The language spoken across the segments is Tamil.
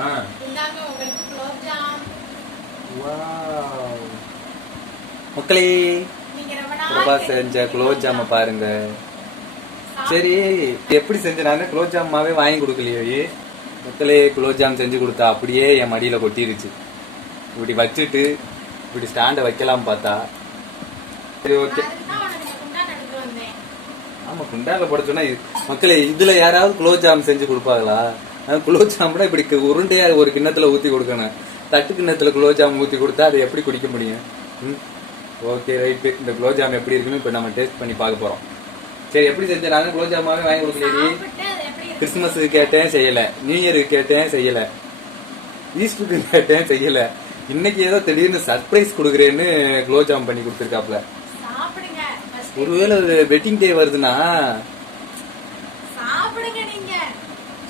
ஆ இந்தாங்க உங்களுக்கு குலோப் ஜாம் வாவ் மக்களே நீங்க ரொம்ப நாள் பிரபா கேட்டுட்டு செஞ்ச குலோப் ஜாம பாருங்க. சரி எப்படி செஞ்ச நானே குலோப் ஜாமாவே வாங்கி கொடுக்கலையே மக்களே குலோப் ஜாம் செஞ்சு கொடுத்தா அப்படியே என் மடியில கொட்டிருச்சு. இப்படி வச்சுட்டு இப்படி ஸ்டாண்ட வைக்கலாம் பார்த்தா சரி ஓகே அதுக்கு தான் உனக்கு குண்டா எடுத்துட்டு வந்தேன். ஆமா குண்டால போட சொன்னா மக்களே இதுல யாராவது குலோப் ஜாம் செஞ்சு கொடுப்பாங்களா? அஹ் குலோப் ஜாம்னா இப்படி உருண்டையா ஒரு கிண்ணத்துல ஊத்தி கொடுக்கணும். தட்டு கிண்ணத்துல குலோப் ஜாம் ஊத்தி கொடுத்தா அதை எப்படி குடிக்க முடியும்? ஓகே ரைட் இந்த குலோப் ஜாம் எப்படி இருக்குன்னு இப்ப நம்ம டேஸ்ட் பண்ணி பார்க்க போறோம். சரி எப்படி செஞ்ச நானும் குலோப் ஜாமாவே வாங்கி கொடுக்கலையே கிறிஸ்துமஸுக்கு கேட்டேன் செய்யல. நியூ இயருக்கு கேட்டேன் செய்யல. ஈஸ்டருக்கு கேட்டேன் செய்யல. இன்னைக்கு ஏதோ திடீர்னு சர்ப்ரைஸ் கொடுக்குறேன்னு குலோப் ஜாம் பண்ணி கொடுத்துருக்காப்ல. ஒருவேளை வெட்டிங் டே வருதுன்னா?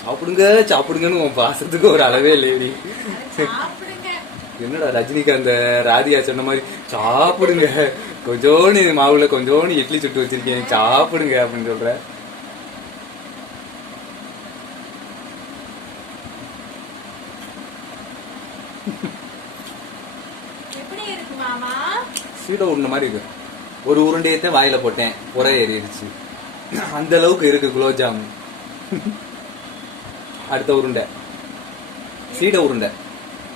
சாப்பிடுங்க சாப்பிடுங்கன்னு உன் பாசத்துக்கு ஒரு அளவே இல்லையடி. என்னடா ரஜினிகாந்த் ராதிகா சொன்ன மாதிரி சாப்பிடுங்க. கொஞ்சோண்டு மாவுல கொஞ்சோண்டு இட்லி சுட்டு வச்சிருக்கேன் சாப்பிடுங்க அப்படின்னு சொல்ற. சீடை உருண்டை மாதிரி இருக்கு. ஒரு உருண்டையத்தை வாயில போட்டேன் உரை ஏறிடுச்சு. அந்த அளவுக்கு இருக்கு குலோப் ஜாம் அடுத்த உருண்டை. சீடை உருண்டை.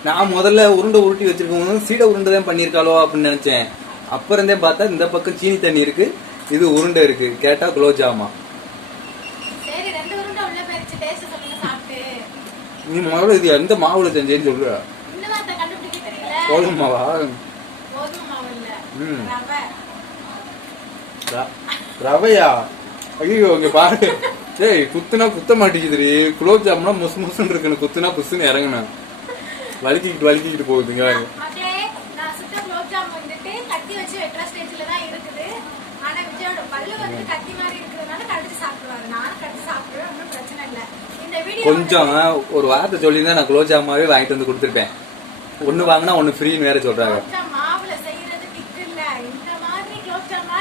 நான் முதல்ல உருண்டை உருட்டி வச்சிருக்கவங்க சீடை உருண்டை தான் பண்ணியிருக்காளோ அப்படின்னு நினைச்சேன். அப்ப இருந்தே பார்த்தா இந்த பக்கம் சீனி தண்ணி இருக்கு இது உருண்டை இருக்கு. கேட்டா குலோப் ஜாமா. சரி ரெண்டு உருண்டை உள்ள போயிருச்சு டேஸ்ட் சொல்லுங்க சாப்பிட்டு. நீ முதல்ல இது எந்த மாவுல செஞ்சேன்னு சொல்ற கோதுமை மாவா? ம். ரவையா? ஐயோ இங்க பாரு. ஏய் குத்துனா குத்த மாட்டேங்குதுடி. குலோப் ஜாம்னா முசு முசுன்னு இருக்கணும் குத்துனா புசுன்னு இறங்கணும் வலிக்கிட்டு வலிக்கிட்டு போகுதுங்க கொஞ்சம் ஒரு வார்த்தை சொல்லியிருந்தா நான் குலோப் ஜாமாவே வாங்கிட்டு வந்து கொடுத்துருப்பேன். ஒண்ணு வாங்கினா ஒண்ணு ஃப்ரீன்னு வேற சொல்றாங்க.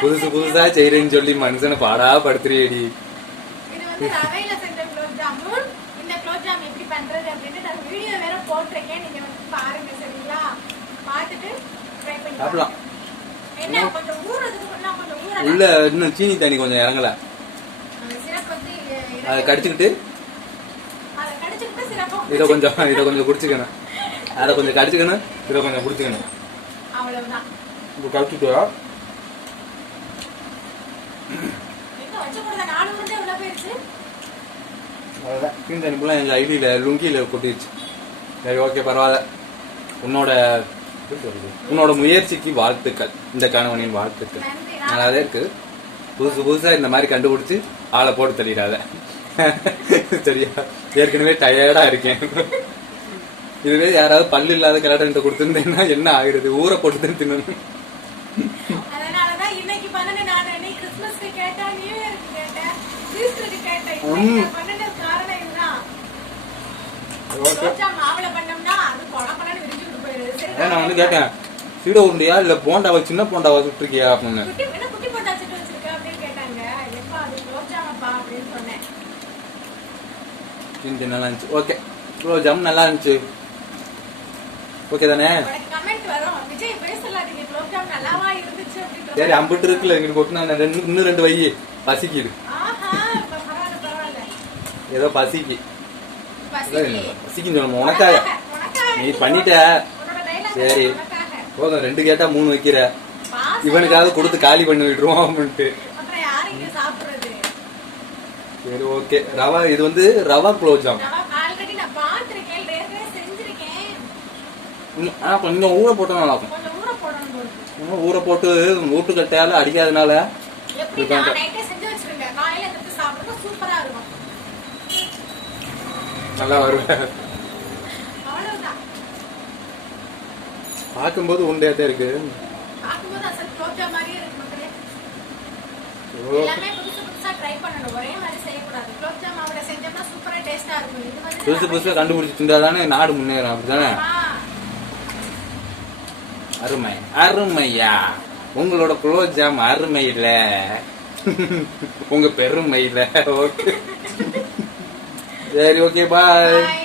புதுசு புதுசா செய்யறேன்னு சொல்லி மனுஷனை பாடா படுத்துறியடி. வந்து ரவையில செஞ்ச குலோப் ஜாமுன். இந்த குலோப் ஜாம் எப்படி பண்றது அப்படின்னு நான் வீடியோ வேற போட்டிருக்கேன். நீங்க வந்து பாருங்க சரிங்களா? பார்த்துட்டு ட்ரை பண்ணி சாப்பிடலாம். பாருங்க. என்ன கொஞ்சம் ஊறதுக்கு முன்னா கொஞ்சம் ஊற உள்ள இன்னும் சீனி தண்ணி கொஞ்சம் இறங்கல. அதை கடிச்சுக்கிட்டு இதை கொஞ்சம் இதை கொஞ்சம் குடிச்சுக்கணும். அதை கொஞ்சம் கடிச்சுக்கணும் இதை கொஞ்சம் குடிச்சுக்கணும். அவ்வளவுதான். இப்போ கடிச்சுட்டு எங்க வச்சு கொடுத்த நாலு உருண்டை உள்ள போயிருச்சு அவ்வளோதான் சீனி தண்ணி ஃபுல்லாக எங்கள் ஐடியில் லுங்கியில் கொட்டிடுச்சு சரி ஓகே பரவாயில்ல. உன்னோட முயற்சிக்கு வாழ்த்துக்கள். இந்த கணவனின் வாழ்த்துக்கள். நல்லாவே இருக்கு. புதுசு புதுசா இந்த மாதிரி கண்டுபிடிச்சு ஆளை போட்டு தள்ளிடாத சரியா? ஏற்கனவே டயர்டா இருக்கேன். இதுவே யாராவது பல்லு இல்லாத கிளாட்டன்ட்ட கொடுத்துருந்தேன்னா என்ன ஆகுறது? ஊரை போட்டு தான் தின்னணும் அதனாலதான் இன்னைக்கு பண்ணன நான் இன்னைக்கு கிறிஸ்மஸ்க்கு கேட்டேன் நியூ இயருக்கு கேட்டேன் ஈஸ்டருக்கு கேட்டேன் ம். இன்னைக்கு நான் பண்ணது காரணம் இதுதான் ஓகே ரோஜா மாவுல பண்ணோம்னா அது கொட கொடன்னு விரிஞ்சுக்கிட்டு போயிருது சரி அதான் நான் வந்து கேட்டேன் சீட உருண்டையா இல்ல போண்டாவா சின்ன போண்டாவா சுட்டுருக்கியா அப்படின்னு? சின்ன நல்லா இருந்துச்சு. ஓகே இவ்வளோ ஜம் நல்லா இருந்துச்சு. ஓகே தானே? சரி அம்பிட்டு இருக்குல்ல ரெண்டு இன்னும் ரெண்டு வை. பசிக்குது ஆஹா இப்ப பரவாயில்ல பரவாயில்ல ஏதோ பசிக்கு. பசிக்கு. பசிக்குன்னு சொல்லணும் உனக்காக. நீ பண்ணிட்ட. சரி. போதும். ரெண்டு கேட்டா மூணு வைக்கிற. இவனுக்காவது கொடுத்து காலி பண்ணி விட்டுருவோம் அப்படின்ட்டு. சரி ஓகே. ரவா இது வந்து ரவா குலோப் ஜாம் நான் ஆல்ரெடி நான் பார்த்திருக்கேன். ஏற்கனவே செஞ்சிருக்கேன். இன்னும் ஆனா கொஞ்சம் ஊற போட்டா நல்லா இருக்கும் ஊற போட்டு ஊட்டுக்கட்டையால அடிக்காதனால எப்படி இது நான் வேண்டாம். நைட்டே செஞ்சு வச்சிருங்க காலையில எடுத்து சாப்பிடுறது சூப்பரா இருக்கும் நல்லா வருவேன் பார்க்கும்போது உண்டையா தான் இருக்கு புதுசு புதுசா கண்டுபிடிச்சு திண்டாதானே நாடு முன்னேறும். அப்படிதானே. அருமை. அருமையா. உங்களோட குலோப் ஜாம் அருமை இல்ல உங்க பெருமை இல்ல ஓகே சரி ஓகே பாய் Bye.